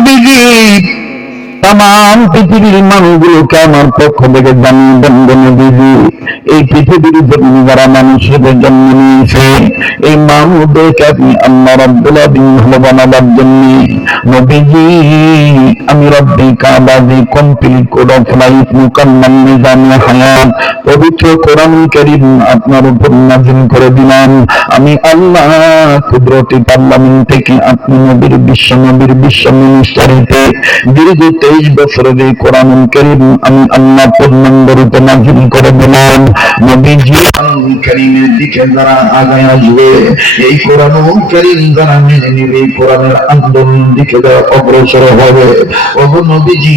নবীজি তাম পৃথিবীর মানুষগুলোকে আমার পক্ষ থেকে জানিয়ে দেন নবীজি, এই পৃথিবীর জন্য যারা মানুষের জন্ম নিয়েছে এই মানুষদেরকে আপনি আল্লাহ রাব্বুল আলামিন ভালো বানাবার জন্য নবীজি আমি রব্বি কাবা যে কমপ্লিট কোড অফ লাইফ মুকাম্মাল নিজামে হায়াত পবিত্র কোরআনুল কারীম আপনার উপর নাযিল করে দিলাম। আমি আল্লাহ কুদরতি পার্লামেন্ট থেকে আপনি নবীর বিশ্ব মিনিস্টারিতে দীর্ঘ 23 বছরের এই কোরআনুল কারীম আমি আল্লাহ পূর্ণাঙ্গ রূপে নাযিল করে দিলাম। নবীজি কোরআনুল কারীমের দিকে যারা আগায় আসবে, এই কোরআনুল কারীম যারা মেনে নেবে, এই কোরআনের আন্দোলন দিকে যারা অগ্রসর হবে, ওগো নবীজি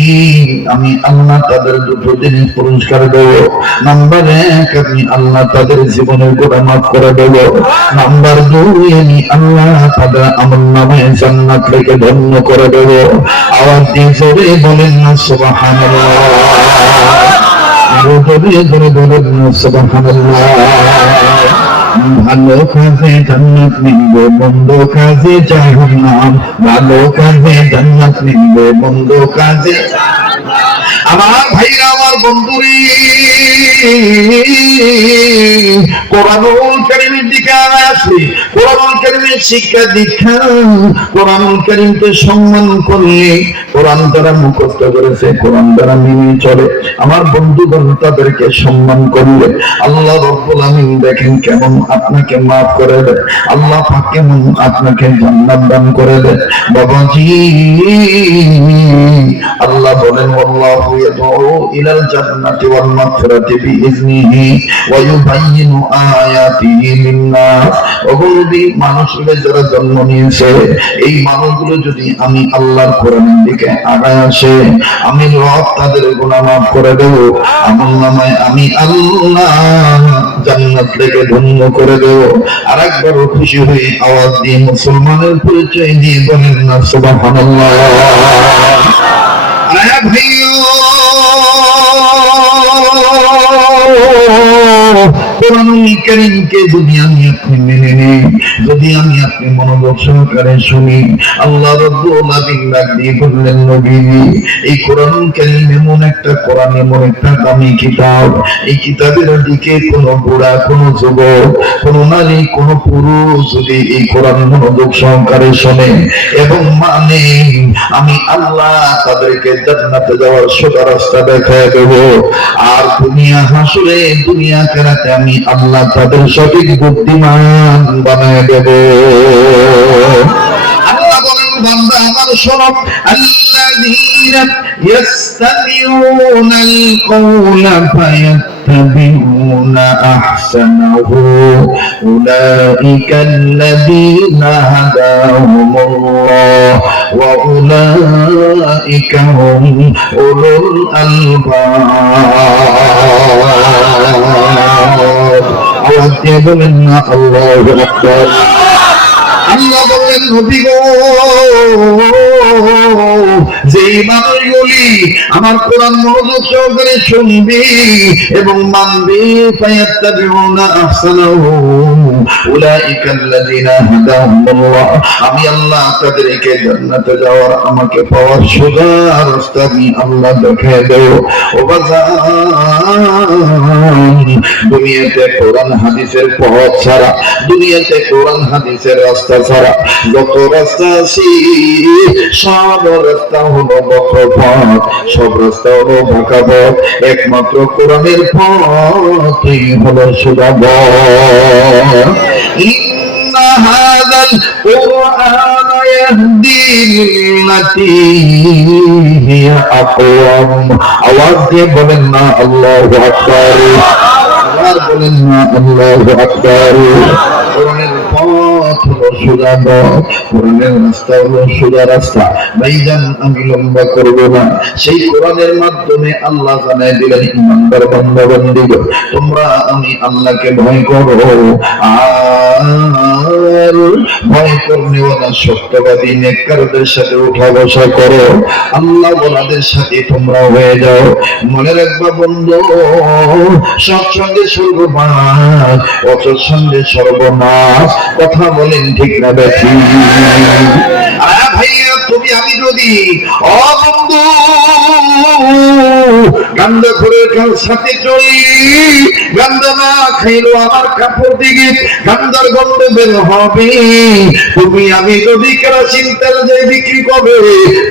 আমি আল্লাহ তাদের দুটো দিন পুরস্কার দেব। নাম্বার 1 আমি আল্লাহ তাদের জীবনের গুনাহ মাফ করে দেব। নাম্বার 2 আমি আল্লাহ তাদের আমলনামায় জান্নাত লিখে ধন্য করে দেব। আওয়াজ দিয়ে জোরে বলেন না সুবহানাল্লাহ, আরো জোরে বলেন না সুবহানাল্লাহ। ভালো কাজে জান্নাত মিলবে, মন্দ কাজে জাহান্নাম। ভালো কাজে জান্নাত মিলবে, মন্দ কাজে আমার ভাইরা আমার বন্ধুরে কোরআনুল কারীমের দিকে আসলে কোরআনুল কারীমের শিক্ষা দীক্ষা, কোরআনুল কারীমকে সম্মান করলে, কোরআন দ্বারা মুখস্থ করেছে, কোরআন দ্বারা মেনে চলে, আমার বন্ধুগণ তাদেরকে সম্মান করলে আল্লাহ রাব্বুল আলামিন দেখেন কেমন আপনাকে মাফ করে দেয়, আল্লাহ পাক কেমন আপনাকে জান্নাত দান করে দেয়। বাবাজি আল্লাহ বলেন আল্লাহু ইয়াদউ ইলাল জান্নাতি ওয়াল মাগফিরাতি বিইজনিহি ওয়া ইউবাইয়িনু আয়াতিহি লিন-নাস। ওগুলো মানুষের যারা জন্ম নিয়েছে এই মানুষগুলো যদি আমি আল্লাহর কোরআনের দিকে আগায় আসে, আমি রব তাদের গুনাহ মাফ করে দেব। আমলনামায় আমি আল্লাহ জান্নাত থেকে ধন্য করে দেব। আরেকবার খুশি হয়ে আওয়াজ দিয়ে মুসলমানের পরিচয় দিয়ে বলেন না সুবহানাল্লাহ। আয়া ভাইও কোরআনুল কারীমকে যদি আমি আপনি মেনে নিই, যদি আমি আপনি মনোযোগ সহকারে শুনি, আল্লাহ রাব্বুল আলামিন ডাক দিয়ে বললেন নবীজি এই কোরআনুল কারীম এমন একটা কোরআন, এমন একটা দামি কিতাব, এই কিতাবের দিকে কোনো বুড়া, কোনো যুবক, কোনো নারী, কোনো পুরুষ যদি এই কোরআন মনোযোগ সহকারে শোনে এবং মানে, আমি আল্লাহ তাদেরকে জান্নাতে যাওয়ার সোজা রাস্তা দেখায় দেব। আর দুনিয়া হাসরে, দুনিয়া কেরাতে আমি আল্লাহ তাদের সঠিক বুদ্ধিমান বানায় দেব। আল্লাহ বলেন বান্দা আমার শোনো, আল্লাযীনা ইয়াস্তামিউনাল কওলা ফায়াত্তাবিউনা আহসানাহু উলাইকাল্লাযীনা হাদাহুমুল্লাহ ওয়া উলাইকা হুম উলুল আলবাব। আওয়াজ দিয়ে বলেন না আল্লাহু আকবার। আল্লাহ বললেন নবী গো, যেই মানুষগুলি আমার কোরআন মনোযোগ সহকারে শুনবে এবং মানবে, ফায়াত্তাবিউনা আহসানাহু উলাইকাল্লাযীনা হাদাহুমুল্লাহ, আমি আল্লাহ তাদেরকে জান্নাতে যাওয়ার, আমাকে পাওয়ার সোজা রাস্তা আমি আল্লাহ দেখায় দেব। ও বাজান, দুনিয়াতে কোরআন হাদিসের পথ ছাড়া, দুনিয়াতে কোরআন হাদিসের রাস্তা ছাড়া যত রাস্তা আছে সব রাস্তা হলো বক্র পথ, সব রাস্তা হলো বাঁকা পথ, একমাত্র কোরআনের পথই হলো সোজা পথ। ইন্না হাযাল কুরআন ইয়াহদি লিল্লাতী হিয়া আকওয়াম। আওয়াজ দিয়ে বলেন না আল্লাহু আকবার, আর বলেন না আল্লাহু আকবার। কোরআনের পথ হলো সোজা পথ, কোরআনের রাস্তা হলো সোজা রাস্তা। ভাইজান আমি লম্বা করব না, সেই কোরআনের মাধ্যমে আল্লাহ জানায় দিলেন ইমানদার বান্দা বান্দীগণ তোমরা আমি আল্লাহকে ভয় করো, আর ভয় করনেওয়ালা সত্যবাদী নেককারদের সাথে উঠা বসা করো, আল্লাহ ওয়ালাদের সাথে তোমরা হয়ে যাও। মনে রাখবা বন্ধু, সৎসঙ্গে সর্বনাশ, অসৎসঙ্গে সর্বনাশ। কথা বলেন ঠিক না বেশি? ভাইয়া তুমি আমি যদি বন্ধু গান্দা করে সাথে চলি, গান্দা না খাইলো আমার কাপড় দিকে গান্দার গন্ধ বের হবে। তুমি আমি যদি কেরোসিন তেল যে বিক্রি করবে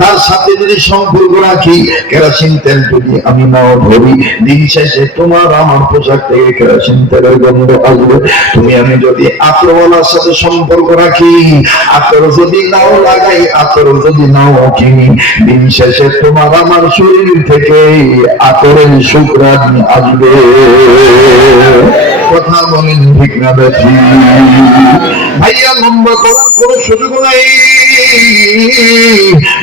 তার সাথে যদি সম্পর্ক রাখি, কেরোসিন তেল যদি আমি নাও ধরি, দিন শেষে তোমার আমার পোশাক থেকে কেরোসিন তেলের গন্ধ আসবে। তুমি আমি যদি আতরওয়ালার সাথে সম্পর্ক রাখি, আতর যদি নাও লাগাই, আতর যদি নাও কিনি, দিন শেষে তোমার আমার শরীর থেকে আতরের সুঘ্রাণ আসবে। কথা বলেন ঠিক না বেশি? ভাইয়া লম্বা করার কোনো সুযোগ নাই।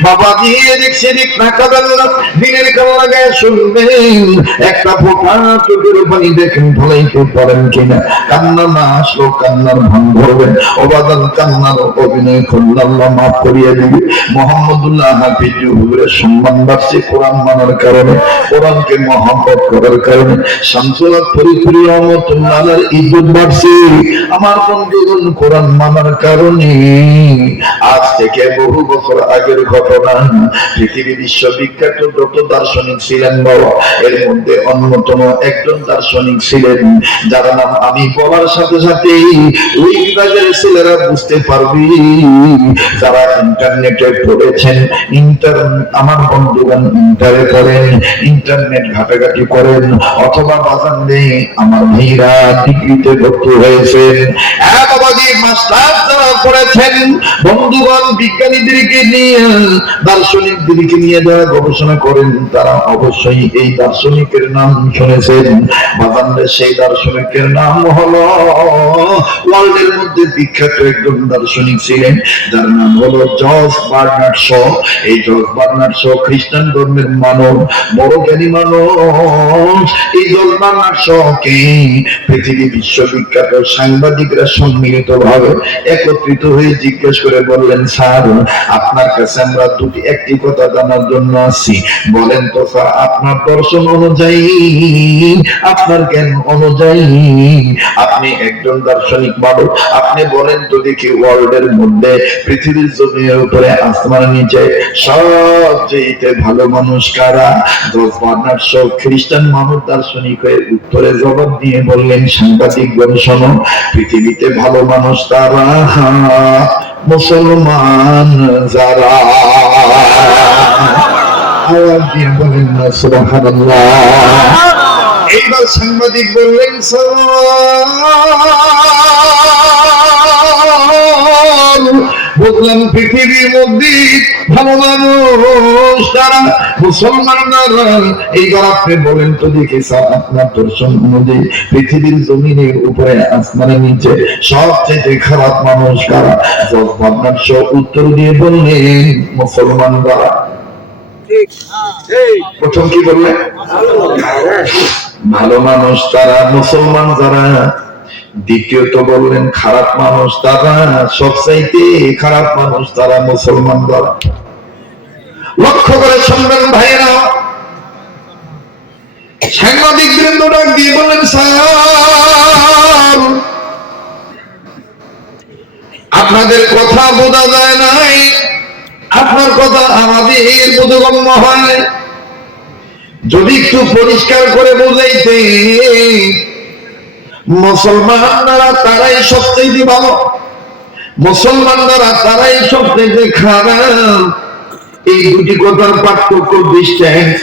বাবা দিয়ে দেখছে দিক না কাঁদাল না, দিনের কাল লাগায় শুনবেন একটা ফোঁটা চোখের পানি দেখেন ফলাইতে পারেন কিনা। কান্না না আসলো কান্নার ভান ধরবেন, অবাদল কান্নার অভিনয় করলাম মাফ করিয়ে দিবি। মোহাম্মদুল্লাহ হাফিজ হুজুরের সম্মান বাড়ছে কোরআন মানার কারণে, কোরআনকে মহব্বত করার কারণে। শামসুল হক ফরিদপুরি রহমাতুল্লাহর ইজ্জত বাড়ছে আমার বন্ধুগণ কোরআন মানার কারণে। আজ থেকে বহু বছর আগের ঘটনা। পৃথিবী বিশ্ববিখ্যাত যত দার্শনিক ছিলেন বাবা, এর মধ্যে অন্যতম একজন দার্শনিক ছিলেন যার নাম আমি বলার সাথে সাথে ওই বিভাগের ছেলেরা বুঝতে পারবি যারা ইন্টারনেটে পড়েছেন। আমার বন্ধুগণ ইন্টারে পড়েন, ইন্টারনেট ঘাটাঘাটি করেন, অথবা বাজান নেই আমার ভাইরা ডিগ্রিতে ভর্তি হয়েছেন, মাস্টার যারা করেছেন, বন্ধুগণ বিজ্ঞানীদেরকে নিয়ে দার্শনিকদেরকে নিয়ে যারা গবেষণা করেন তারা অবশ্যই এই দার্শনিকের নাম শুনেছেন। বাজানদের সেই দার্শনিকের নাম হলো ওয়ার্ল্ডের মধ্যে বিখ্যাত একজন দার্শনিক ছিলেন যার নাম হলো জর্জ বার্নার্ড শ। এই জর্জ বার্নার্ড শ খ্রিস্টান ধর্মের মানব, বড় জ্ঞানী মানুষ। এই জর্জ বার্নার্ড শকে পৃথিবী বিশ্ববিখ্যাত সাংবাদিকরা সম্মিলিত ভাবে একত্রিত হয়ে জিজ্ঞেস করে বললেন, স্যার আপনার কাছে আমরা একটি কথা জানার জন্য আসছি। বলেন তো স্যার, আপনার দর্শন অনুযায়ী, আপনার জ্ঞান অনুযায়ী, আপনি একজন দার্শনিক মানুষ, আপনি বলেন তো দেখি ওয়ার্ল্ডের মধ্যে পৃথিবীর জমির উপরে আসমানের নিচে সবচেয়ে ভালো মানুষ কারা? জর্জ বার্নার্ড শ খ্রিস্টান মানুষ দার্শনিক হয়ে উত্তরে জবাব দিয়ে বললেন, সাংবাদিকগণ শোনো, পৃথিবীতে ভালো মানুষ তারা মুসলমান যারা। আওয়াজ দিয়ে বলেন না সুবহানাল্লাহ। এইবার সাংবাদিক বললেন, বুঝলাম পৃথিবীর মধ্যে ভালো মানুষ তারা মুসলমানরা। এইবার আপনি বলেন তো দেখি স্যার, আপনার দর্শন অনুযায়ী পৃথিবীর জমিনের উপরে আসমানের নিচে সবচেয়ে খারাপ মানুষ কারা? জর্জ বার্নার্ড শ উত্তর দিয়ে বললেন, মুসলমানরা। প্রথম কি বললেন? ভালো মানুষ তারা মুসলমান যারা। দ্বিতীয়ত বললেন খারাপ মানুষ তারা, সবচাইতে খারাপ মানুষ তারা মুসলমান যারা। লক্ষ্য করে শুনবেন ভাইরা, সাংবাদিক বৃন্দ ডাক দিয়ে বলেন, স্যার আপনাদের কথা বোঝা যায় নাই, আপনার কথা আমাদের বোধগম্য হয়, যদি একটু পরিষ্কার করে বোঝাইতে। মুসলমানরা তারাই সবচেয়ে ভালো, মুসলমানরা তারাই সবচেয়ে খারাপ। এই দুটি কথার পার্থক্য ডিস্টেন্স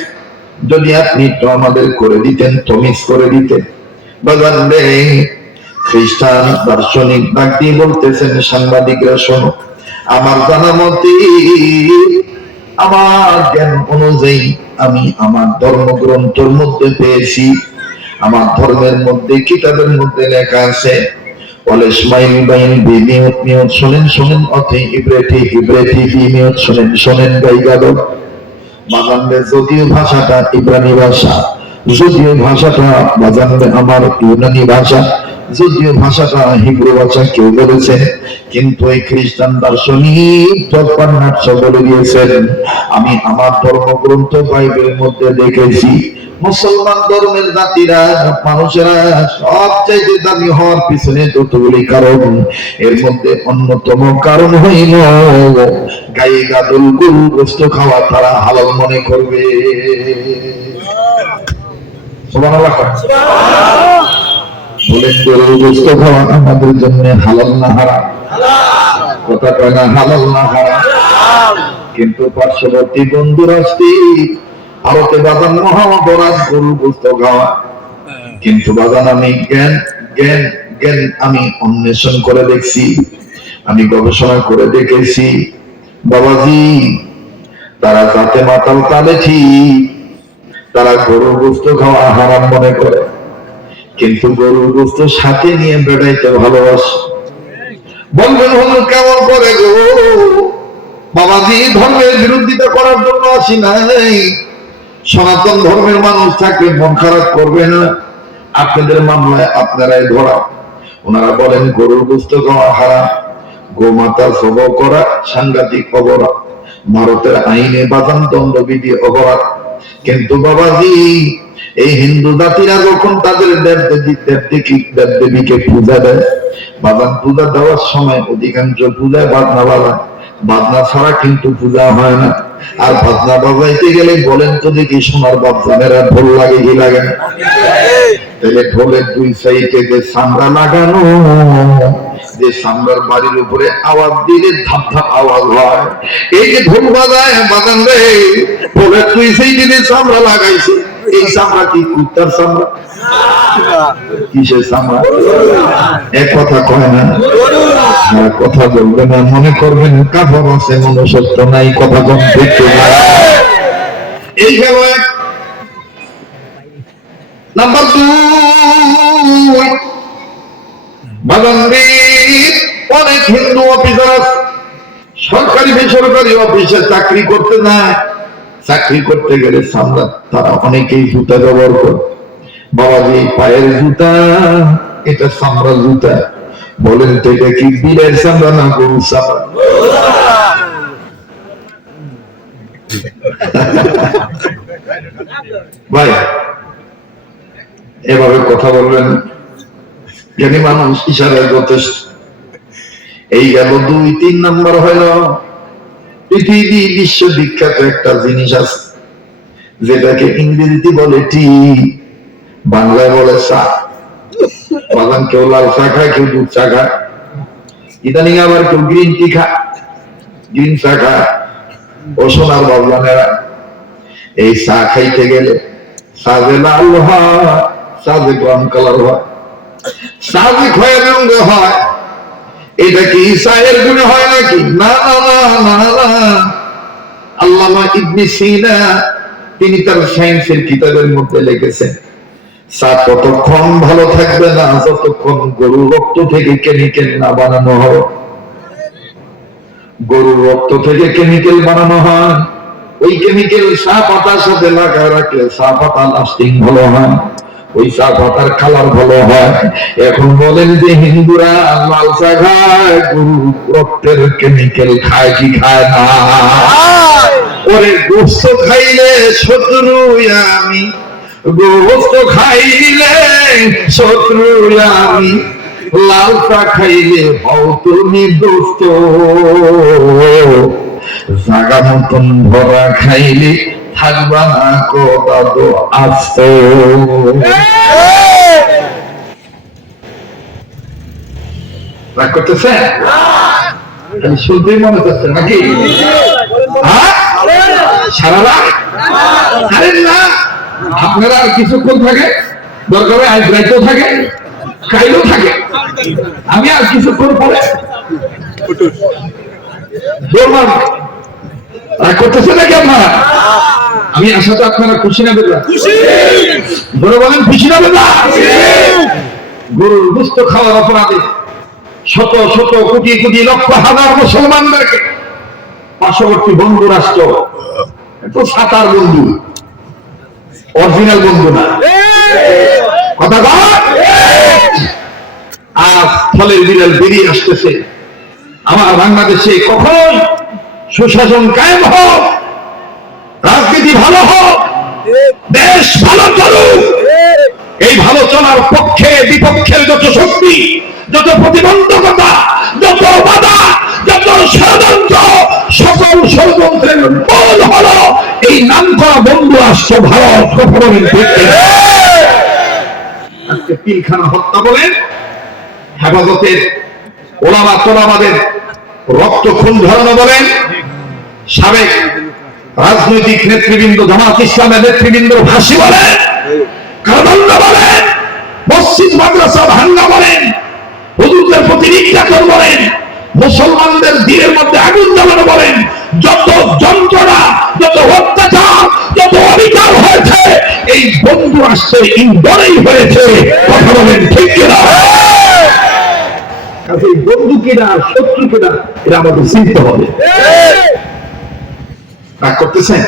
যদি আপনি তো আমাদের করে দিতেন, তমিজ করে দিতেন। বাজান রে, খ্রিস্টান দার্শনিক ব্যক্তি বলতেছেন, সাংবাদিকরা শোনো, আমার জানা মতে, আমার জ্ঞান অনুযায়ী আমি আমার ধর্মগ্রন্থের মধ্যে পেয়েছি, আমার ধর্মের মধ্যে কিতাবের মধ্যে লেখা আছে, শোনেন শোনেন অথে ইব্রেটি ইব্রেটি শোনেন শোনেন গাইগাদক। বাজানবে যদিও ভাষাটা ইব্রানি ভাষা, যদিও ভাষাটা বাজানবে আমার ইউনানি ভাষা, যদিও ভাষাটা হিব্রু ভাষা কেউ বলেছে, কিন্তু এই খ্রিস্টান দার্শনিক জর্জ বার্নার্ড শ বলে দিয়েছেন, আমি আমার ধর্মগ্রন্থ বাইবেলের মধ্যে দেখেছি মুসলমান ধর্মের জাতিরা মানুষেরা সবচাইতে দামি হওয়ার পিছনে যতগুলি কারণ, এর মধ্যে অন্যতম কারণ হইল গায়ে গাদল গরু গোশত খাওয়া তারা হালাল মনে করবে। সুবহানাল্লাহ। বলেন গরু গোশত খাওয়া আমাদের জন্য হালাল না হারাম? কথা কয় না হালাল না হারাম? কিন্তু পার্শ্ববর্তী বন্ধু রাষ্ট্রে ভারতে বাজান মহামপরাধ গরু গোশত খাওয়া। কিন্তু বাজান আমি জ্ঞান আমি অন্বেষণ করে দেখছি, আমি গবেষণা করে দেখেছি বাবাজি, তারা যাতে মাতাল তালে ঠিক, তারা গরু গোশত খাওয়া হারাম মনে করে, কিন্তু গরুর গোশত সাথে নিয়ে বেড়াইতে ভালোবাসে। বলবেন হলো কেমন করে গো? বাবাজি, ধর্মের বিরোধিতা করার জন্য আসি নাই। সনাতন ধর্মের মানুষ থাকলে মন খারাপ করবে না। আপনাদের মামলায় আপনারাই ধরা। ওনারা বলেন গরুর গোশত খাওয়া হারাম, গোমাতা জবাই করা সাংঘাতিক অপরাধ, ভারতের আইনে বাজান দণ্ডবিধি অপরাধ। কিন্তু বাবাজি, এই হিন্দু জাতিরা যখন তাদের দেবদেবীকে পূজা দেয়, বাজান পূজা দেওয়ার সময় অধিকাংশ পূজায় বাজনা বাজায়, বাজনা ছাড়া কিন্তু পূজা হয় না। আর বাজনা বাজাইতে গেলে বলেন তো দেখি সোনার বাজনারা ঢোল লাগে কি লাগে না? তাহলে ঢোলের দুই সাইডে যে চামড়া লাগানো, যে চামড়ার বাড়ির উপরে আওয়াজ দিলে ধাপ ধাপ আওয়াজ হয়, এই যে ঢোল বাজায় বাজান রে, ঢোলের দুই সাইডে যে চামড়া লাগাইছে, এই চামড়া কি কুত্তার চামড়া? কিসের চামড়া? এক কথা কয় না, কথা বলবে না, মনে করবেন কাফর আছে মনুষ্যত্ব নাই, কথা কম দেখতে নাই। এই গেল এক। নাম্বার 2, অনেক হিন্দু অফিসার সরকারি বেসরকারি অফিসে চাকরি করতে যায়, চাকরি করতে গেলে সামরা তারা অনেকেই জুতা ব্যবহার করে। বাবাজি, পায়ের জুতা এটা চামড়া জুতা, বলেন তো এটা কি বিলের চামড়া না গরুর চামড়া? ভাই এভাবে কথা বলবেন, জ্ঞানী মানুষ ইশারায় যথেষ্ট। এই গেল 2-3 নম্বর হইল পৃথিবী বিশ্ববিখ্যাত একটা জিনিস আছে, যেটাকে ইংরেজিতে বলে টি, বাংলায় বলে চা। বাগান কেউ লাল চা খায়, কেউ দুধ চা খায়, ইদানিং আবার কেউ গ্রিন টি খায়, গ্রিন চা খায়। ও সোনার বাবলানেরা, এই চা খাইতে গেলে চা যে লাল হয়, চা যে ব্রাউন কালার হয়, চা যে খয়ের রঙে হয়, এটা কি চায়ের গুণে হয় নাকি? না না না না না। আল্লামা ইবনে সিনা তিনি তার সায়েন্সের কিতাবের মধ্যে লিখেছেন, চা ততক্ষণ ভালো থাকবে না যতক্ষণ গরুর রক্ত থেকে কেমিক্যাল না বানানো হয়। গরুর রক্ত থেকে কেমিক্যাল বানানো হয়, ওই কেমিক্যাল চা পাতার সাথে লাগায় রাখলে চা পাতা লাস্টিং ভালো হয়, ওই চা পাতার কালার ভালো হয়। এখন বলেন যে হিন্দুরা লাল চা খায়, গরু রক্তের কেমিক্যাল খায় কি খায় না? ওরে গোস্ত খাইলে শত্রু আমি, গোস্ত খাইলে শত্রু আমি, লাল চা খাইলে হও তুমি দোস্ত, জাগা মতন ভরা খাইলে থাকবা না কথা তো আস্ত। রাগ করতেছে? শুনতেই মনে করছে নাকি? সারা রাত? আরে না, আপনারা আর কিছুক্ষণ থাকে, দরকার আজ রাইতেও থাকে, কাইলেও থাকে, আমি আর কিছুক্ষণ পরে রাগ করতেছে নাকি আপনারা? আমি আশা তো আপনারা খুশি না বেদনা? বলে বলেন খুশি না বেদনা? গরুর গোশত খাওয়ার অপরাধে শত শত কোটি কোটি লক্ষ হাজার মুসলমানদেরকে পার্শ্ববর্তী বন্ধু রাষ্ট্র, তো সাতার বন্ধু, অরিজিনাল বন্ধু না, কথা বল। আজ ফলের বিড়াল বেরিয়ে আসতেছে। আমার বাংলাদেশে কখন সুশাসন কায়েম হোক, রাজনীতি ভালো হোক, দেশ ভালো চলুক। এই ভালো চলার পক্ষে বিপক্ষের যত শক্তি, যত প্রতিবন্ধকতা, যত বাধা, যত ষড়যন্ত্র, সকল ষড়যন্ত্রের মূল হলো এই নাম করা বন্ধু রাষ্ট্র ভারত। আজকে পিলখানা হত্যা বলেন, হেফাজতের ওলামা তোলামাদের রক্ত খুন ঝরানো বলেন, সাবেক রাজনৈতিক নেতৃবৃন্দ জামাত ইসলামের নেতৃবৃন্দ ফাঁসি বলেন, কারাদণ্ড বলেন, মসজিদ মাদ্রাসা ভাঙ্গা বলেন, হুজুরদের প্রতি নির্যাতন বলেন, মুসলমানদের দিনের মধ্যে আগুন জ্বালানো বলেন, যত যন্ত্রণা, যত অত্যাচার, যত অবিচার হয়েছে এই বন্ধু রাষ্ট্রের ইন্ধনেই হয়েছে। কথা বলেন ঠিক কিনা? এই বন্ধু কিনা শত্রু কিনা এটা আমাদের চিনতে হবে। রাগ করতেছেন?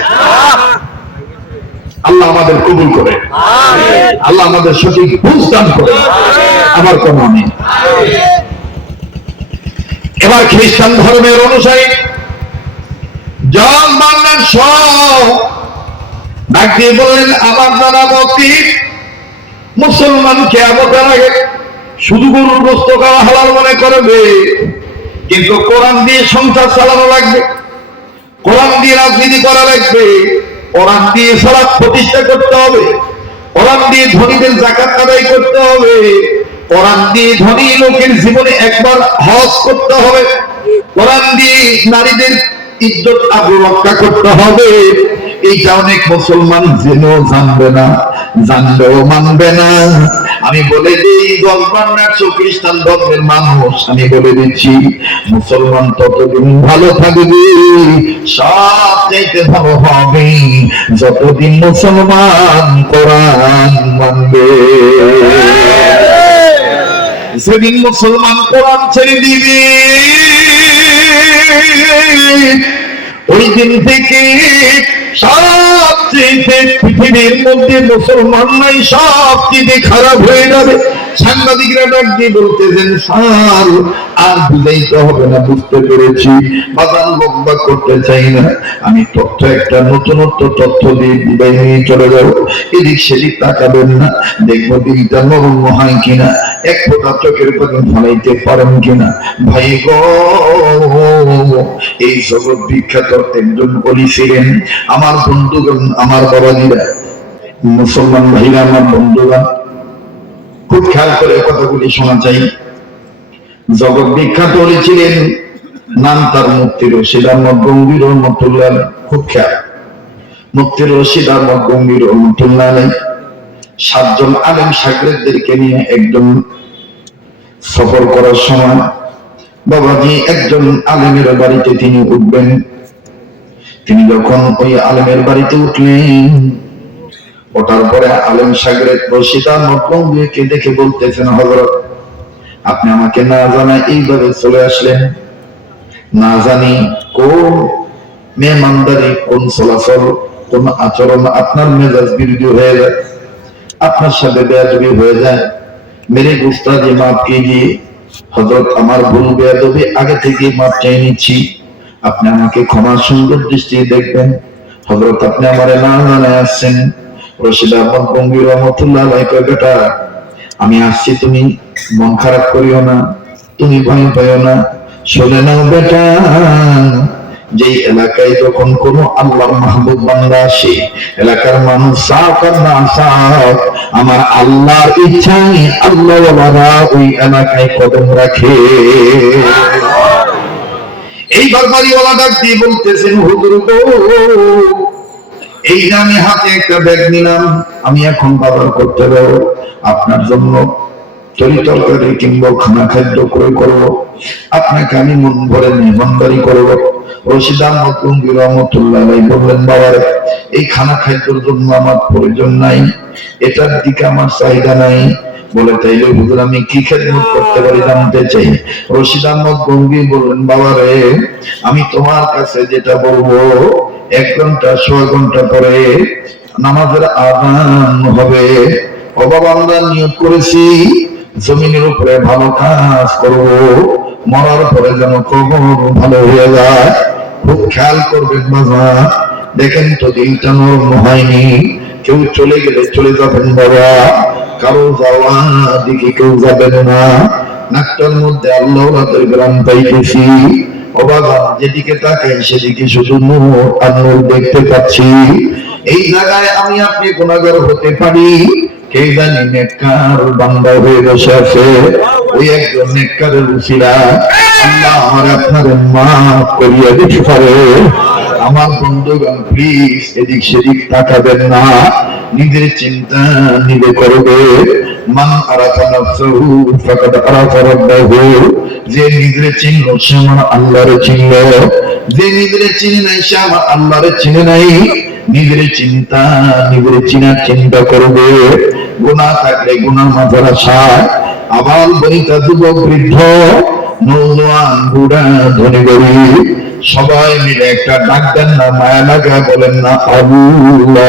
আল্লাহ আমাদের কবুল করে, আল্লাহ আমাদের সঠিক বুঝ দান করে। আমার কোন আমি এবার খ্রিস্টান ধর্মের অনুসারী জন বাংলার সব ডাক দিয়ে বললেন, আমার জানা মতে মুসলমান কিয়ামতের আগে শুধু গরুর গোশত খাওয়া হালাল মনে করবে, কিন্তু কোরআন দিয়ে সংসার চালানো লাগবে, কোরআন দিয়ে রাজনীতি করা লাগবে, কোরআন দিয়ে সালাত প্রতিষ্ঠা করতে হবে, কোরআন দিয়ে ধনীদের যাকাত আদায় করতে হবে, কোরআন দিয়ে ধনী লোকের জীবনে একবার হজ করতে হবে, কোরআন দিয়ে নারীদের ইজ্জত আবরু রক্ষা করতে হবে। এইটা অনেক মুসলমান জেনেও জানবে না, জানলেও মানবে না। আমি বলে দিই, খ্রিস্টান ধর্মের মানুষ, আমি বলে দিচ্ছি, মুসলমান ততদিন ভালো থাকবে, সব চাইতে ভালো হবে যতদিন মুসলমান কোরআন মানবে। সেদিন মুসলমান কোরআন ছেড়ে দিবে, ওই দিন থেকে সবচেয়ে পৃথিবীর মধ্যে মুসলমান নাই, সবচেয়ে খারাপ হয়ে যাবে। সাংবাদিকরা ডাক দিয়ে বলতেছেন, স্যার আর বুঝাইতে হবে না, বুঝতে পেরেছি, বাজার লম্বা করতে চাই না, আমি তথ্য একটা নতুনত্ব তথ্য দিয়ে বিদায় নিয়ে চলে যাবো। এদিক সেদিক তাকাবেন না, দেখবো দিলটা নরম হয় কিনা, এক ফোঁটা চোখের পানি ফলাইতে পারেন কিনা। ভাই গো, এই জগৎ বিখ্যাত একজন বলি ছিলেন, আমার বন্ধুগণ, আমার বাবাজিরা, মুসলমান ভাইরা, আমার বন্ধুগণ, খুব খেয়াল করে কথাগুলি শোনা চাই। জগৎ বিখ্যাত ছিলেন, নাম তার মুফতি রশিদ আহমদ গঙ্গীর রহমতুল্লাহ। খুব খেয়াল, মুফতি রশিদ আহমদ গঙ্গীর রহমতুল্লাহ 7 জন আলেম শাগিরদেরকে নিয়ে একজন সফর করার সময় বাবাজি একজন আলেমের বাড়িতে তিনি উঠবেন। তিনি যখন ওই আলেমের বাড়িতে উঠলেন, ওঠার পরে আলেম শাগির রশিদ আহমদ গঙ্গীকে দেখে বলতেছেন, হযরত আপনি আমাকে না জানায় এইভাবে চলে আসলেন, না জানি কোন মেহমানদারি, কোন চলাচল, কোন আচরণ আপনার মেজাজ বিরোধী হয়ে যায়, আপনার সাথে বেয়াদবি হয়ে যায়। মেরে গুস্তাজি মাফ কিজিয়ে, হযরত আমার ভুল বেয়াদবি আগে থেকে মাফ চেয়ে নিচ্ছি, আপনি আমাকে ক্ষমা সুন্দর দৃষ্টি দেখবেন। হযরত আপনি আমারে না জানায় আসছেন। রশিদ আহমদ গঙ্গীর রহমতুল্লাহ আলাইহি কয়, বেটা আমি আসছি, তুমি মন খারাপ করিও না, তুমি ভয় পাইও না। শুনে নাও বেটা, যেই এলাকায় যখন কোন আল্লাহর মাহবুব বান্দা আসে, এলাকার মানুষ সাক আর না সাক, আমার আল্লাহর ইচ্ছায় আল্লাহ ওয়ালারা ওই এলাকায় কদম রাখে। এইবার বাড়িওয়ালা ডাক দিয়ে বলতেছেন, হুজুর গো, এই যে আমি হাতে একটা ব্যাগ নিলাম, আমি এখন বাজার করতে যাব, আপনার জন্য তরি তরকারি কিংবা খানা খাদ্য ক্রয় করবো, আপনাকে আমি মন ভরে মেহমানদারি করবো। রশিদ আহমদ গঙ্গীর রহমতুল্লাহ আলাইহি বললেন, বাবারে এই খানা খাদ্যের জন্য আমার প্রয়োজন নাই, এটার দিকে আমার চাহিদা নাই। বলে, তাইলে হুজুর আমি কি খেদমত করতে পারি জানতে চাই। রশিদ আহমদ গঙ্গীর বললেন, বাবারে আমি তোমার কাছে যেটা বলবো, 1 ঘন্টা 1.5 ঘন্টা পরে নামাজের আযান হবে। ও বাবা, আমরা নিয়ত করেছি জমিনের উপরে ভালো কাজ করব, মরার পরে যেন কবর ভালো হয়ে যায়। খুব খেয়াল করবেন বাবা, দেখেন তো দিলটা নরম হয়নি, কেউ চলে গেলে চলে যাবেন বাবা, কারো যাওয়া দিকে কেউ যাবেন না। নাকটার মধ্যে আল্লাহর গ্রাম পাইতেছি, অবাক যেদিকে তাকাই সেদিকে শুধু নূর আর নূর দেখতে পাচ্ছি। এই জায়গায় আমি আপনি গুনাহগার হতে পারি, কে জানি নেককার বান্দা হয়ে বসে আছে। ওই একজন নেককারের উসিলা আল্লাহ আমার আপনার মাফ করিয়া দিতে পারে। আমার বন্ধুগণ প্লিজ এদিক সেদিক তাকাবেন না, নিজের চিন্তা নিজে করবে। মান আরাফা নাফসাহু ফাকাদ আরাফা রাব্বাহু, যে নিজের চিনল সে আমার আল্লাহরে চিনল, যে নিজের চিনে নাই সে আমার আল্লাহরে চিনে নাই। নিজের চিন্তা নিজের চিনার চিন্তা করবে। গুনাহ থাকলে গুনাহ মাফের আশায়, আবাল বনিতা যুবক বৃদ্ধ নওজোয়ান বুড়া ধনী গরিব সবাই মিলে একটা ডাক দেন না, মায়া লাগা বলেন না আল্লাহ।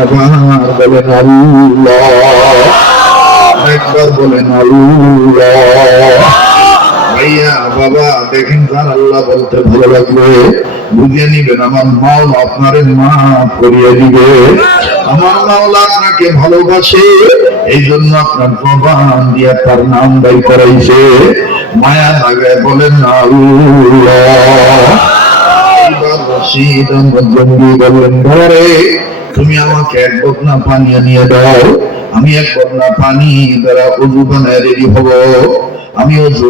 আবার বলেন আল্লাহ, একবার বলেন আল্লাহ। ভাইয়া বাবা দেখেন, তার আল্লাহ বলতে ভালো লাগবে, বুঝে নিবেন আমার মাওলা আপনারে মাফ করিয়ে দিবে। আমার মাওলা আপনাকে ভালোবাসে, এই জন্য আপনার জবান দিয়ে তার নাম দায়ী করাইছে। মায়া লাগায় বলেন আল্লাহ। এইবার রশিদ জঙ্গি বললেন, ধরে তুমি আমাকে এক বদনা পানি নিয়ে দাও, আমি এক বদনা পানি দ্বারা উযু বানায় রেডি হব, আমি উযু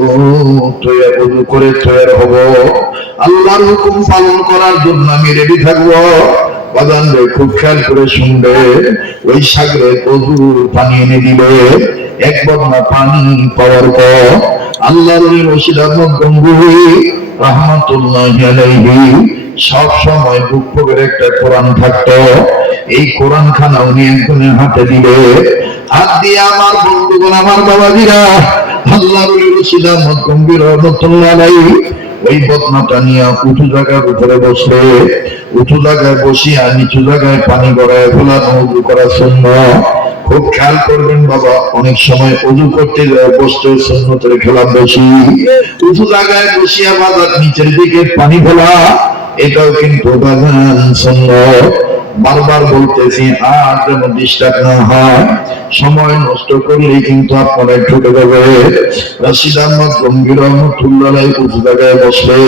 করে তৈরি হব, আল্লাহর হুকুম পালন করার জন্য আমি রেডি থাকবো। বাজান রে খুব খেয়াল করে শুনবে, ওই সাগরে উযু পানি এনে দিলে এক বদনা পানি পাওয়ার পর আল্লাহর রশিদ আহমদ গঙ্গুহি রাহমাতুল্লাহি আলাইহি সব সময় বুক পকেটে একটা কোরআন থাকতো। এই কোরআন খানা উনি একজনের হাতে দিলে, হাত দিয়ে আমার বন্ধুগণ আমার বাবাজিরা আল্লাহর রশিদ আহমদ গঙ্গুহি রাহমাতুল্লাহি আলাইহি ওই বদনাটা নিয়ে উঁচু জায়গার উপরে বসলে, উঁচু জায়গায় বসিয়া নিচু জায়গায় পানি গড়ায় ফেলানো উযু করার জন্য। খুব খেয়াল করবেন বাবা, অনেক সময় উযু করতে যায় বসতে সুন্নতের খেলাফ বেশি, উঁচু জায়গায় বসিয়া বাজার নিচের দিকে পানি ফেলা, এটাও কিন্তু বাজান সুন্নত। বারবার বলতেছি আর যেন ডিস্টার্ব না হয়, সময় নষ্ট করলেই কিন্তু আপনারা ঠকে যাবে। রশিদ আহমদ গম্ভীর রহমতুল্লাহ উঁচু জায়গায় বসলে,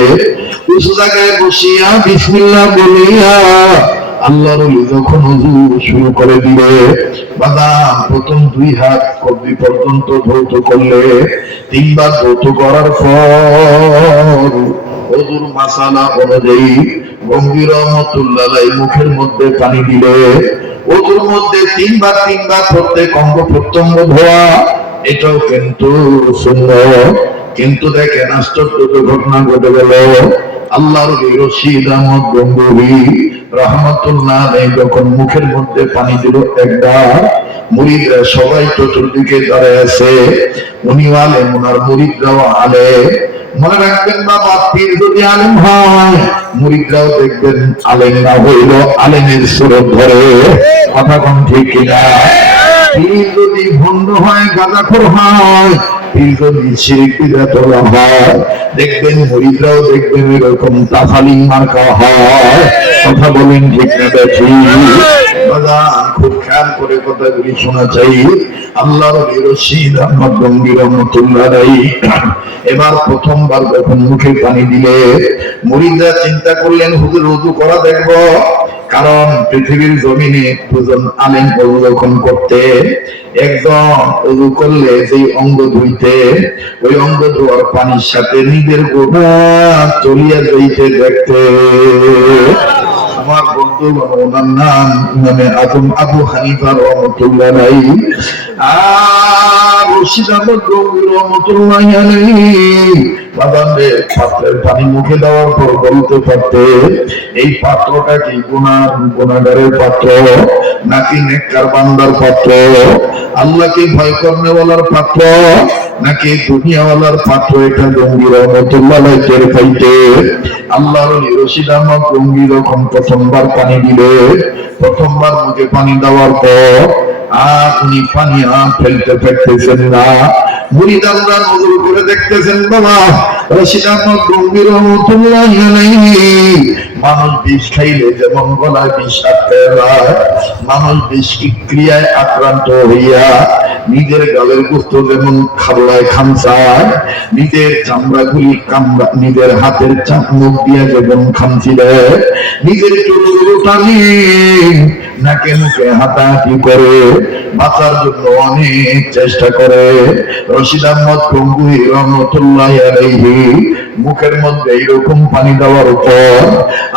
উঁচু জায়গায় বসিয়া বিসমিল্লাহ বলিয়া আল্লাহর ওলি যখন উযু শুরু করে দিলে, বাদাম প্রথম দুই হাত কবজি পর্যন্ত ধৌত করলে, তিনবার ধৌত করার পর ওযুর মাসালা অনুযায়ী গম্ভীর রহমতুল্লাহ মুখের মধ্যে পানি দিলে, ওযুর মধ্যে তিনবার প্রত্যেক অঙ্গ প্রত্যঙ্গ ধোয়া, এটাও কিন্তু সুন্নাত। কিন্তু দেখেন আশ্চর্য ঘটনা ঘটে গেল। আল্লাহর রশিদ আহমদ গঙ্গুহি রাহমাতুল্লাহ আলাইহি যখন মুখের মধ্যে পানি দিল একবার, মুরিদরা সবাই চতুর্দিকে দাঁড়ায় আছে, উনি আলেম, ওনার মুরিদরাও আলেম। মনে রাখবেন বাবা, পীর যদি আলেম হয় মুরিদরাও দেখবেন আলেম না হইল আলেমের সুরত ধরে। কথা কোন ঠিক কিনা? পীর যদি ভণ্ড হয়, গাঁজাখোর হয়, পীর যদি শিরক বিদআত হয়, দেখবেন মুরিদরাও দেখবেন এরকম তাফালিং মার্কা হয়। কথা বলেন ঠিক না বেশি? খুব খেয়াল করে কথাগুলি শোনা চাই। আল্লাহর রশিদ আহমদ গঙ্গুহি রাহমাতুল্লাহ আলাইহি এবার প্রথমবার যখন মুখে পানি দিলে, মুরিদরা চিন্তা করলেন হুজুর ওযু করা দেখব, কারণ পৃথিবীর জমিনে দুজন আলেম ওযু যখন করতে, একজন ওযু করলে যেই অঙ্গ ধুইতে, ওই অঙ্গ ধোয়ার পানির সাথে নিজের গুনাহ চলিয়া যাইতে দেখতে। আমার বন্ধুগণ, ওনার নাম ইমামে আযম আবু হানিফা রাহমাতুল্লাহ আলাইহি। রশিদ আহমদ গঙ্গুহি রাহমাতুল্লাহি আলাইহি বাদাম রে পাত্রের পানি মুখে দেওয়ার পর বলতে পারতে, এই পাত্রটা কি গুনাহগারের পাত্র নাকি নেককার বান্দার পাত্র, আল্লাহকে ভয় করনেওয়ালার পাত্র নাকি দুনিয়াওয়ালার পাত্র? এটা গঙ্গুহি রাহমাতুল্লাহ আলাইহি টের পাইতে। আল্লাহর রশিদ আহমদ গঙ্গুহি যখন প্রথমবার পানি দিলে, প্রথমবার মুখে পানি দেওয়ার পর আপনি পানি ফেলতে পারতেছেন না, মুরিদরা নজর করে দেখতেছেন বাবা রশিদ আহমদ গঙ্গুহি রাহমাতুল্লাহি আলাইহি মানুষ বিষ খাইলে যেমন গলায় বিষ আটকে যায়, মানুষ বিষ ক্রিয়ায় আক্রান্ত হইয়া নিজের গালের গোস্ত যেমন খাবলায় খামচায়, নিজের চামড়াগুলি কামড়া, নিজের হাতের মুখ দিয়া যেমন খামচি দেয়, নিজের চুলগুলো টানি নাকে মুখে হাতাহাতি করে বাঁচার জন্য অনেক চেষ্টা করে। রশিদ আহমদ গঙ্গুহি রহমতুল্লাহ আলাইহি মুখের মধ্যে এইরকম পানি দেওয়ার পর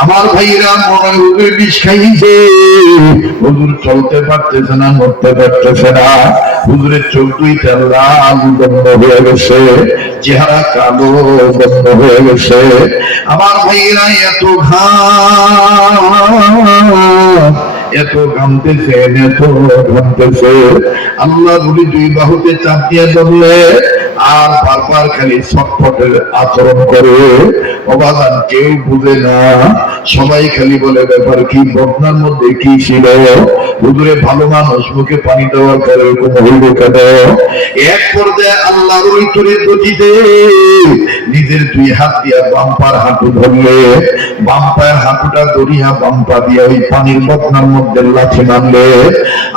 আমার ভাইরা মনে হুজুর বিষ খাইছে, হুজুর চলতে পারতেছে না, নড়তে পারতেছে না, হুজুরের চোখ দুইটা লাল বন্ধ হয়ে গেছে, চেহারা কালো বন্ধ হয়ে গেছে। আমার ভাইরা এত এত ঘামতেছেন, এত ঘামতেছে, আল্লাহ বলি দুই বাহুতে চাপ দিয়ে ধরলে আর বারবার খালি ছটফটের আচরণ করে। অবাদান কেউ বুঝে না, সবাই খালি বলে ব্যাপার কি, বদনার মধ্যে কি ছিল? হুজুরে ভালো মানুষ, মুখে পানি দেওয়ার পরে এরকম হইল কেন? এক পর্যায়ে আল্লাহর ওই তরির গতিতে নিজের দুই হাত দিয়া বাম্পার হাঁটু ধরলে, বাম্পার হাঁটুটা ধরিয়া বাম্পা দিয়া ওই পানির বদনার মধ্যে লাঠি মারলে।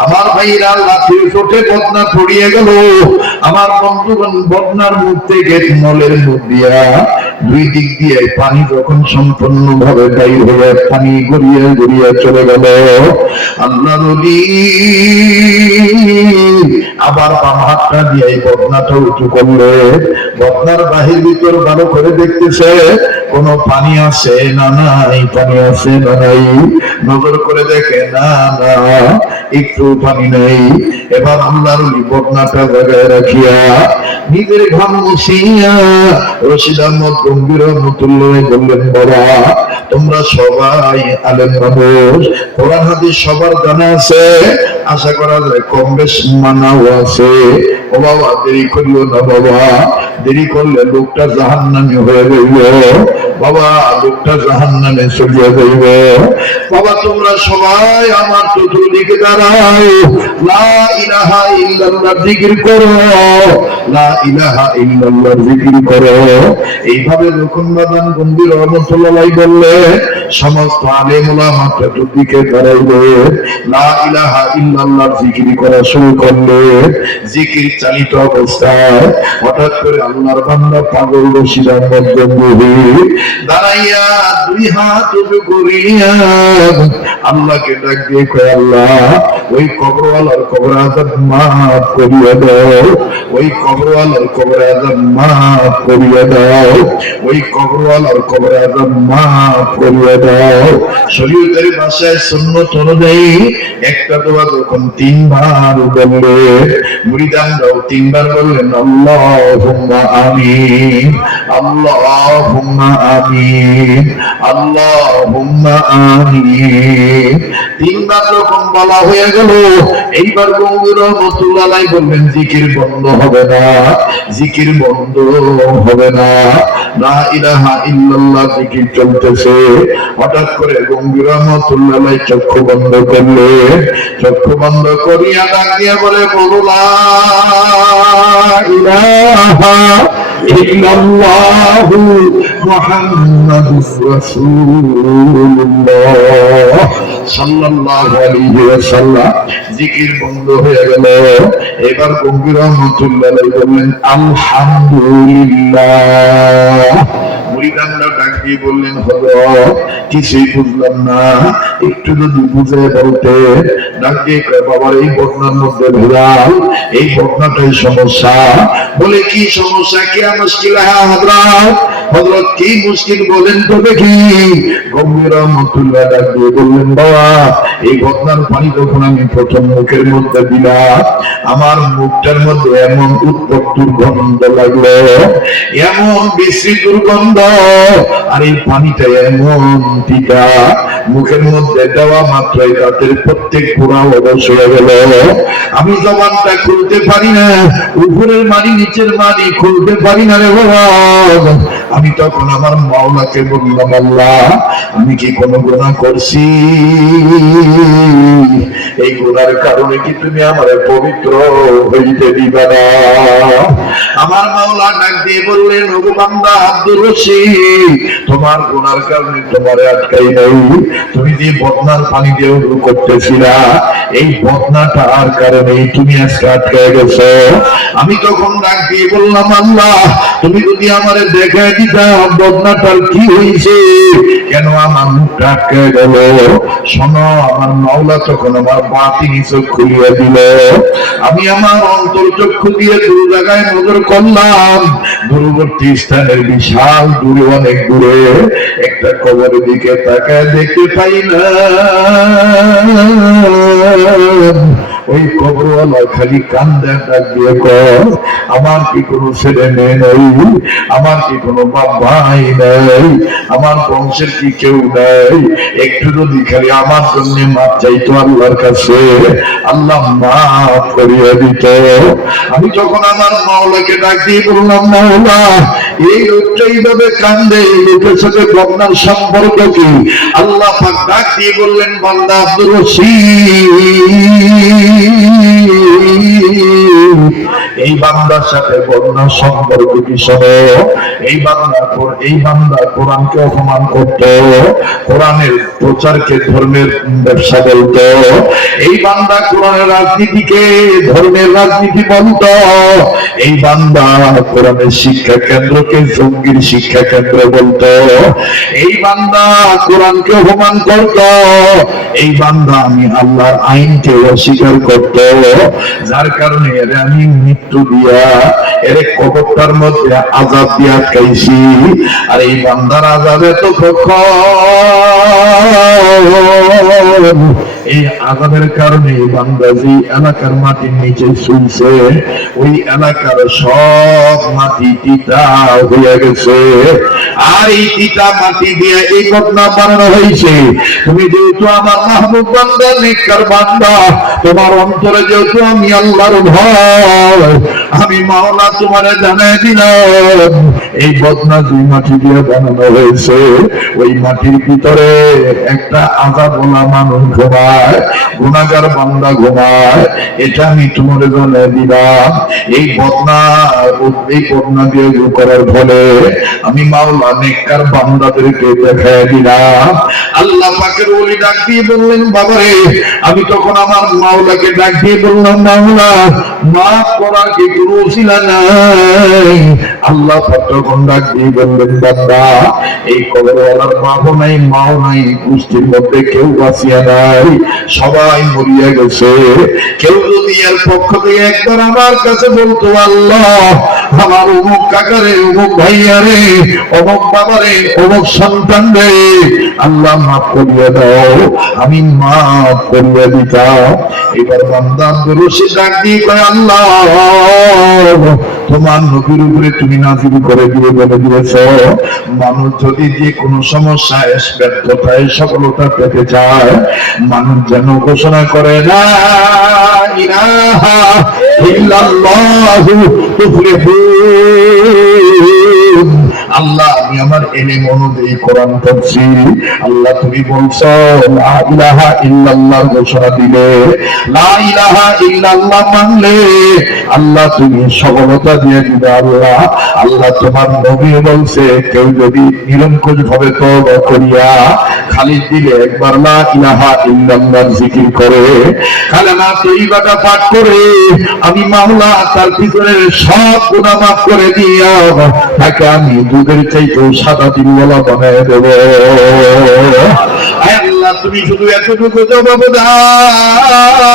আমার ভাইরা লাঠি চোটে বদনা পড়িয়ে গেল। আমার বন্ধুগণ বদনার মুখ থেকে নলের মুখ দিয়া দুই দিক দিয়ে পানি যখন সম্পূর্ণ ভাবে বাইর হয়ে পানি গড়িয়ে গড়িয়ে চলে গেল, আল্লাহ নবী আবার বাম হাতটা দিয়ে বদনাটা উঁচু করলে, বদনার বাহির ভিতর ভালো করে দেখতেছে কোন পানি আছে না নাই, পানি আছে না নাই, নজর করে দেখে না না একটু পানি নেই। এবার আল্লাহর বদনাটা জায়গায় রাখিয়া নিজের ঘাম মুছিয়া রশিদ আহমদ গম্ভীর রহমতুল্লাহ বললেন, বাবা তোমরা সবাই আলেম মানুষ, কোরআন হাদিস সবার জানা আছে, আশা করা যায় কম বেশ মানাও আছে। ও বাবা দেরি করিও না বাবা, দেরি করলে লোকটা জাহান্নামী হয়ে যাইব বাবা, লোকটা জাহান্নামে চলিয়া যাইব বাবা। তোমরা সবাই আমার চতুর্দিকে দাঁড়াও, লা ইলাহা ইল্লাল্লাহ জিকির করো, লা ইলাহা ইল্লাল্লাহ জিকির করো। এইভাবে যখন বাদান গম্ভীর রহমতুল্লাহ বললে, সমস্ত আলেম ওলামা চতুর্দিকে দাঁড়াইলে লা ইলাহা ইল্লাল্লাহ জিকির করা শুরু করলে। জিকির চালিত অবস্থায় হঠাৎ করে আল্লাহর বান্দা পাগল রশিদ আহমদ গঙ্গুহি দাঁড়াইয়া দুই হাত উঁচু করিয়া আল্লাহকে ডাক দিয়ে কয়, আল্লাহ ওই কবরওয়ালার কবর আযাব মাফ করিয়া দাও, ওই কবরওয়ালার কবর আযাব মাফ করিয়া দাও, ওই কবরওয়ালার কবর আযাব মাফ করিয়া দাও। শরীয়তের ভাষায় সুন্নাত অনুযায়ী একটা দোয়া যখন তিনবার বললে, মুরিদানরাও তিনবার বললেন আল্লাহুম্মা আমিন, আল্লাহুম্মা আমিন, আল্লাহুম্মা আমিন। তিনবার যখন বলা হয়ে গেল, এইবার গম্ভীর রহমতুল্লাহ বললেন, জিকির বন্ধ হবে না, জিকির বন্ধ হবে না, লা ইলাহা ইল্লাল্লাহ জিকির চলতেছে। হঠাৎ করে গম্ভীর রহমতুল্লাহ চক্ষু বন্ধ করলে, চক্ষু বন্ধ করিয়া ডাক দিয়া বলে, বলো লা ইলাহা ইল্লাল্লাহু মুহাম্মাদুর রাসূলুল্লাহ সাল্লাল্লাহু আলাইহি ওয়াসাল্লাম। জিকির বন্ধ হয়ে গেল। এবার গম্ভীর রহমতুল্লাহ বললেন, আলহামদুলিল্লাহ। মুরিদানরা ডাক দিয়ে বললেন, হযরত কিছুই বুঝলাম না, একটু যদি বুঝে বলতে। ডাক দিয়ে বাবার এই বদনার মধ্যে ভেজাল, এই বদনাটাই সমস্যা। বলে কি সমস্যা, কি মুশকিল হ্যাঁ হযরত? হযরত কি মুশকিল বলেন তো দেখি। গম্ভীর রহমতুল্লাহ ডাক দিয়ে বললেন, বাবা এই বদনার পানি যখন আমি প্রথম মুখের মধ্যে দিলাম, আমার মুখটার মধ্যে এমন উত্তপ্ত দুর্গন্ধ লাগলো, এমন বিশ্রী দুর্গন্ধ, আর এই পানিটা এমন তিতা, মুখের মধ্যে দেওয়া মাত্রই দাঁতের প্রত্যেক পুরা অবশ হয়ে গেল। আমি জবানটা খুলতে পারি না, উপরের মানি নিচের মানি খুলতে পারি না রে বাবা। আমি তখন আমার মাওলাকে বললাম, আল্লাহ আমি কি কোনো গুনাহ করছি? এই গুনার কারণে কি তুমি আমার পবিত্র হইতে দিবা না? আমার মাওলা ডাক দিয়ে বললেন, ওগো বান্দা আব্দুর রশিদ, তোমার গুনার কারণে তোমারে আটকাই নাই। তুমি যে বদনার পানি দিয়ে উযু করতেছিলা, এই বদনাটার কারণে তুমি আজকে আটকায় গেছো। আমি তখন ডাক দিয়ে বললাম, আল্লাহ তুমি যদি আমারে দেখায় দিতা বদনাটার কি হয়েছে, কেন আমার মুখটা আটকায় গেল। শোনো, আমার মাওলা তখন আমার বাতিনি চোখ খুলিয়ে দিল। আমি আমার অন্তর চক্ষু দিয়ে দু জায়গায় নজর করলাম। দূরবর্তী স্থানের বিশাল দূরে, অনেক দূরে একটা কবরের দিকে তাকায় দেখতে পাইলাম ওই কবরওয়ালা খালি কান্দে, ডাক দিয়ে কয়, আমার কি কোনো ছেলে মেয়ে নেই, আমার কি কোনো বাপ ভাই নেই, আমার বংশের কি কেউ নেই, একটু যদি খালি আমার জন্য মাপ চাইতো আল্লাহর কাছে, আল্লাহ মাফ করিয়ে দিত। আমি যখন আমার মাওলাকে ডাক দিয়ে বললাম, মাওলা এই লোকটা এইভাবে কান্দে, এই লোকের সাথে বদনার সম্পর্ক কি? আল্লাহ পাক ডাক দিয়ে বললেন, বান্দা আব্দুর রশিদ, এই বান্দার সাথে বদনার সম্পর্ক কি? শোনো, এই বান্দা কোরআনকে অপমান করত, কোরআনের প্রচারকে ধর্মের ব্যবসা বলত, এই বান্দা কোরআনের রাজনীতিকে ধর্মের রাজনীতি বলত, এই বান্দা কোরআনের শিক্ষা কেন্দ্রকে জঙ্গির শিক্ষা কেন্দ্র বলত, এই বান্দা কোরআনকে অপমান করত, এই বান্দা আমি আল্লাহর আইনকে অস্বীকার করত, যার কারণে এরে আমি মৃত্যু দিয়া এর কবরটার মধ্যে আযাব দিয়া আটকাইছি। আর এই বান্দার আযাব এত কখন, এই আযাবের কারণে বান্দা যে এলাকার মাটির নিচে শুইছে, ওই এলাকার সব মাটি তিতা হয়ে গেছে। আর এই তিতা মাটি দিয়ে এই ঘটনা বানানো হয়েছে। তুমি যেহেতু আমার মাহবুব বান্দা, নেককার বান্দা, তোমার অন্তরে যেহেতু আমি আল্লাহর ভয়, আমি মাওলা তোমারে জানাই দিলাম, এই বদনা যে মাটি দিয়ে বানানো হয়েছে, ওই মাটির ভিতরে একটা আযাবওয়ালা মানুষ ঘুমায়, গুনাহগার বান্দা ঘুমায়। এটা আমি তোমারে জানাই দিলাম। এই বদনা দিয়ে করার ফলে আমি মাওলা নেককার বান্দাদেরকে দেখায় দিলাম। আল্লাহ পাকের ওলি ডাক দিয়ে বললেন, বাবারে, আমি তখন আমার মাওলাকে ডাক দিয়ে বললাম, মাওলা মাফ করার কি কোনো উসিলা নাই? আল্লাহ পাক তখন ডাক দিয়ে বললেন, বান্দা এই কবরওয়ালার বাপও নাই, মাও নাই, গোষ্ঠীর মধ্যে কেউ বাঁচিয়া নাই, সবাই মরিয়া গেছে। কেউ যদি এর পক্ষ থেকে একবার আমার কাছে বলতো, আল্লাহ আমার অমুক কাকারে, অমুক ভাইয়ারে, অমুক বাবারে, অমুক সন্তান রে আল্লাহ মাফ করিয়ে দাও, আমি মাফ করিয়ে দিতাম। এবার বান্দা আব্দুর রশিদ ডাক দিয়ে কয়, আল্লাহ তোমার নবীর উপরে তুমি নাযিল করে দিয়ে বলে দিয়েছ, মানুষ যদি যে কোনো সমস্যায়, ব্যর্থতায়, সফলতা পেতে চায়, মানুষ যেন ঘোষণা করে, লা ইলাহা ইল্লাল্লাহু তুফলিহুন। আল্লাহ আমি আমার ইলম অনুযায়ী কোরআন পড়ছি, আল্লাহ তুমি বলছো লা ইলাহা ইল্লাল্লাহ ঘোষণা দিলে, লা ইলাহা ইল্লাল্লাহ মানলে আল্লাহ তুমি সফলতা দিয়ে দিবে। আল্লাহ আল্লাহ তোমার নবী বলছে, কেউ যদি নিরঙ্কুশ ভাবে তওবা করিয়া খালি দিলে একবার লা ইলাহা ইল্লাল্লাহ জিকির করে, কালেমা তয়্যিবাটা পাঠ করে, আমি মাওলা তার ভিতরে সব গুনাহ মাফ করে দিয়া তাকে আমি দুধের চাইতেও সাদা দিলওয়ালা বানায় দেব। আল্লাহ তুমি শুধু এতটুকু জবাব দাও,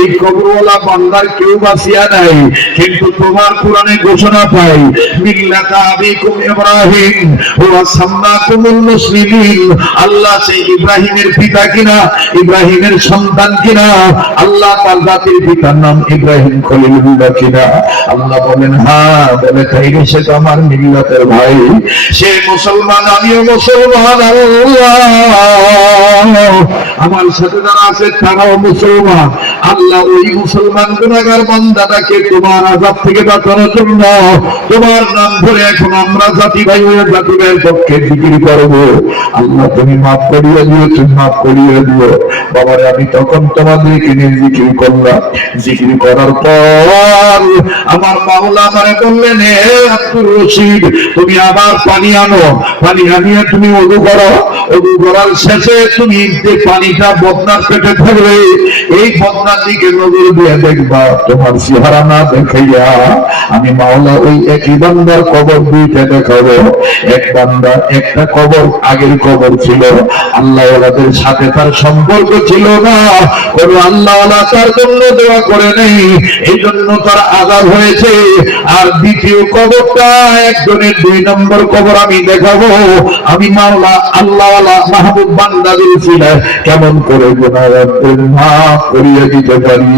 এই কবরওয়ালা বান্দার কেউ বাঁচিয়া নাই, কিন্তু তোমার কোরআনে ঘোষণা পাই, মিল্লাতা আবিকুম ইব্রাহিম ওয়া সাম্মাকুমুল মুসলিমিন। আল্লাহ সেই ইব্রাহিমের পিতা কিনা, ইব্রাহিমের সন্তান কিনা, আল্লাহ তার জাতির পিতার নাম ইব্রাহিম খলিলুল্লাহ কিনা? আল্লাহ বলেন হ্যাঁ। বলে তাইলে সে তো আমার মিল্লাতের ভাই, সে মুসলমান, আমিও মুসলমান। আল্লাহ আমার সাথে যারা আছে তারাও মুসলমান। আল্লাহ ওই মুসলমান গুনাহগার বান্দাটাকে তোমার আযাব থেকে বাঁচানোর জন্য তোমার নাম ধরে এখন আমরা জাতি ভাই হয়ে জাতি ভাইয়ের পক্ষে জিকির করবো। আল্লাহ তুমি মাফ করিয়ে দিও, তুমি মাফ করিয়ে দিও। বাবারে আমি তখন তোমাদেরকে নিয়ে জিকির করলাম। জিকির করার পর আমার মাওলা আমারে বললেন, হে আব্দুর রশিদ, তুমি আবার পানি আনো, পানি আনিয়ে তুমি ওযু করো। ওযু করার শেষে তুমি যে পানিটা বদনার পেটে থাকবে, এই বদনার দিকে নজর দিয়ে দেখবা। তোমার চেহারা না দেখাইয়া আমি মাওলা ওই একই বান্দার কবর দুইটা দেখাবো। এক বান্দা একটা কবর আগের কবর ছিল, আল্লাহ ওয়ালাদের সাথে তার সম্পর্ক ছিল না, কোন আল্লাহ ওয়ালা তার জন্য দোয়া করে নেই, এই জন্য তার আযাব হয়েছে। আর দ্বিতীয় কবরটা একজনের 2 নম্বর কবর আমি দেখাবো। আমি মাওলা আল্লাহ ওয়ালা মাহবুব বান্দাদের ছিল কেমন করে গুনাহগারদের মাফ করিয়ে দিতে পারি।